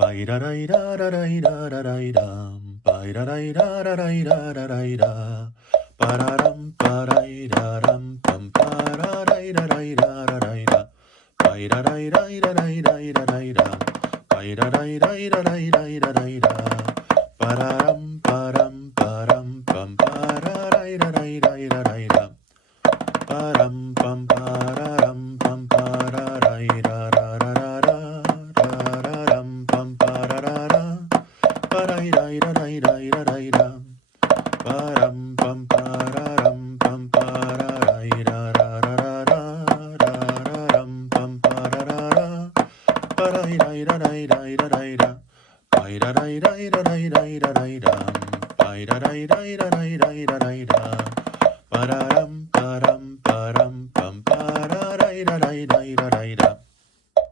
Ba-da-da-da-da-da-da-da-da-dum. Ba-da-da-da-da-da-da-da-da-da. Ba-da-dum, ba-da-da-dum, bum, ba-da-da-da-da-da-da-da. Ba-da-da-da-da-da-da-da-da. Ba-da-da-da-da-da-da-da-da. Ba-da-dum, ba-dum, ba-dum, bum, ba-da-da-da-da-da-da. Ba-dum, bum, ba-da-dum, bum, ba-da-da-da-da-da-da. Da-da-dum, bum, ba-da-da-da. Ba-da-da-da-da-da-da-da. Ba-dum, bum, ba-da-dum, bum, ba-da-da-da-da-da-da. Da-da-dum, bum, ba-da-da-da. Ba-da-da-da-da-da-da-da. Ba-da-da-da-da-da-da-da-da. Ba-da-da-da-da-da-da-da-da. Ba-da-dum, ba-dum, ba-dum, bum, ba-da-da-da-da-da-da.